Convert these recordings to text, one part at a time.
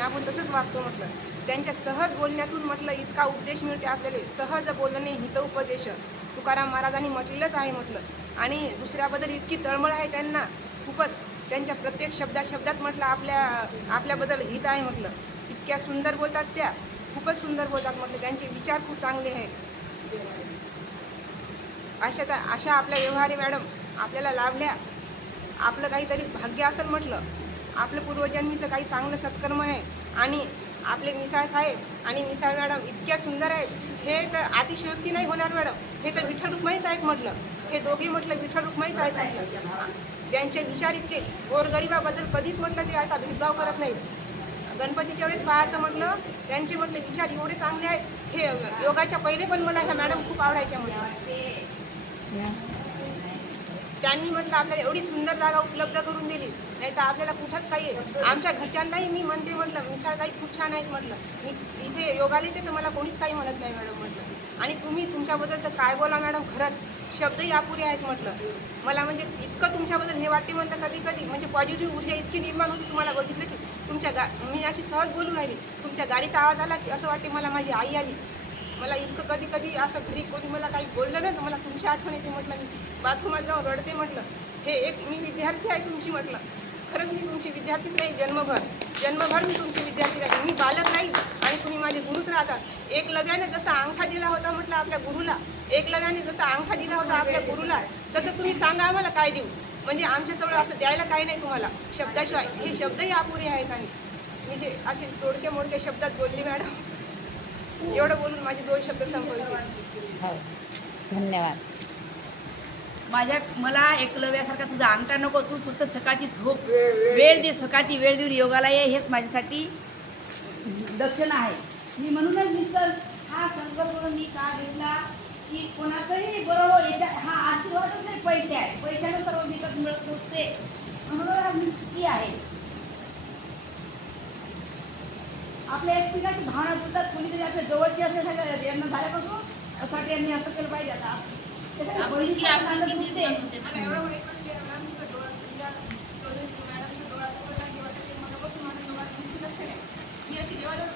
आपण तसंच वागतो म्हटलं. त्यांच्या सहज बोलण्यातून म्हटलं इतका उपदेश मिळते आपल्याला. सहज बोलणे हित उपदेश. तुकाराम महाराजांनी म्हटलेलंच आहे म्हटलं. आणि दुसऱ्याबद्दल इतकी तळमळ आहे त्यांना. खूपच. त्यांच्या प्रत्येक शब्दात शब्दात म्हटलं आपल्या आपल्याबद्दल हित आहे म्हटलं. इतक्या सुंदर बोलतात त्या. खूपच सुंदर बोलतात म्हटलं. त्यांचे विचार खूप चांगले आहेत. अशा तर अशा आपल्या व्यवहारी मॅडम आपल्याला लाभल्या. आपलं काहीतरी भाग्य असेल म्हटलं. आपलं पूर्वजन्मीचं काही चांगलं सत्कर्म आहे आणि आपले मिसाळ साहेब आणि मिसाळ मॅडम इतक्या सुंदर आहेत हे तर अतिशयोक्ती नाही होणार मॅडम. हे तर विठ्ठल रुक्माईच आहेत म्हटलं. हे दोघे म्हटलं विठ्ठल रुक्माईच आहेत म्हटलं. त्यांचे विचार इतके गोरगरिबाबद्दल कधीच म्हटलं ते असा भेदभाव करत नाहीत. गणपतीच्या वेळेस पाहायचं म्हटलं त्यांचे म्हटलं विचार एवढे चांगले आहेत हे योगाच्या पहिले पण मला ह्या मॅडम खूप आवडायच्या म्हटलं. त्यांनी म्हटलं आपल्याला एवढी सुंदर जागा उपलब्ध करून दिली. नाही तर आपल्याला कुठंच काही आहे. आमच्या घरच्यांनाही मी म्हणते म्हटलं. मिसाळ काही खूप छान आहेत म्हटलं. मी इथे योगाला येते तर मला कोणीच काही म्हणत नाही मॅडम म्हटलं. आणि तुम्ही तुमच्याबद्दल तर काय बोला मॅडम खरंच. शब्दही अपुरे आहेत म्हटलं. मला म्हणजे इतकं तुमच्याबद्दल हे वाटते म्हटलं कधी कधी म्हणजे पॉझिटिव्ह ऊर्जा इतकी निर्माण होती तुम्हाला बघितलं की तुमच्या गा मी अशी सहज बोलून राहिली. तुमच्या गाडीचा आवाज आला की असं वाटते मला माझी आई आली. मला इतकं कधी कधी असं घरी कोणी मला काही बोललं नाही तर मला तुमची आठवण येते म्हटलं मी बाथरूमात जाऊन रडते म्हटलं. हे एक मी विद्यार्थी आहे तुमची म्हटलं. खरंच मी तुमची विद्यार्थीच नाही जन्मभर. जन्मभर मी तुमची विद्यार्थी राहील मी बालक नाही आणि तुम्ही माझे गुरुच राहता. एकलव्याने जसा अंगठा दिला होता म्हटलं आपल्या गुरुला एकलव्याने जसा अंगठा दिला होता आपल्या गुरुला तसं तुम्ही सांगा आम्हाला काय देऊ. म्हणजे आमच्याजवळ असं द्यायला काही नाही तुम्हाला. शब्दाशिवाय हे शब्दही अपुरे आहेत आणि. मी असे तोडके मोडके शब्दात बोलली मॅडम. एवढं बोलून माझे दोन शब्द संपवले. हो. धन्यवाद. माझ्या मला एकलव्यासारखा तुझा अंगठा नको तू फक्त सकाळची झोप वेळ दे सकाळची वेळ देऊन योगाला ये हेच माझ्यासाठी दक्षिणा आहे. मी म्हणूनच मी सर हा संकल्प मी का घेतला की कोणाचंही बरोबर याच्या हा आशीर्वादच नाही पैसे आहे पैशाने सर्व विकत मिळत नसते. म्हणून मी सुखी आहे. आपल्या एकमेकाची भावना जुळतात कोणीतरी आपल्या जवळची असेल यांना झाल्यापासून असं वाटतं यांनी असं केलं पाहिजे आता.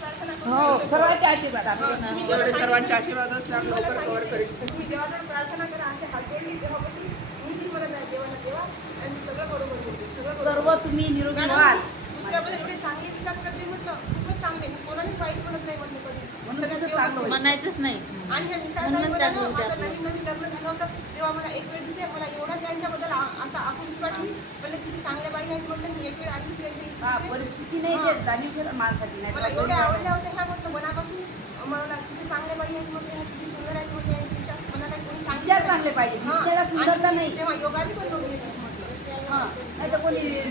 प्रार्थना हो करते. सर्वांचे आशीर्वाद हो, आशीर्वाद लवकर कव्हर. तुम्ही प्रार्थना करा. आमच्या मी ती आहे देवाला देवा. आणि सगळं बरोबर सर्व तुम्ही निरोगी व्हाल. एवढे चांगले विचार करते म्हटलं खूपच चांगले. कोणालाच वाईट म्हणत नाही म्हटलं त्याचं देव चांगलं होईल. म्हणायचंच नाही. आणि हे मिसाळ म्हणून ताईमुळे चांगलं ना होते माझं आपलं. नवीन नवीन लग्न झालं होतं. तेव्हा मला एक वेळ दिसले. मला एवढं त्यांच्याबद्दल आ- असं आपुलकी वाटली. म्हणलं किती चांगल्या बाई आहेत म्हटलं मी एक वेळ यांच्या हा इथे. परिस्थिती नाही ते जाणीव ठेवा माणसाची नाही मला एवढ्या आवडल्या. होत्या ह्या म्हटलं मनापासून. मला किती चांगल्या बाई आहेत म्हटलं ह्या किती सुंदर आहेत म्हटलं यांचे विचार. मला काही कोणी सांगितलं विचार. चांगले पाहिजे. हा. दिसण्याला सुंदरता नाही. तेव्हा योगाने पण नव्हती येत म्हटलं हा. नाही तर कोणी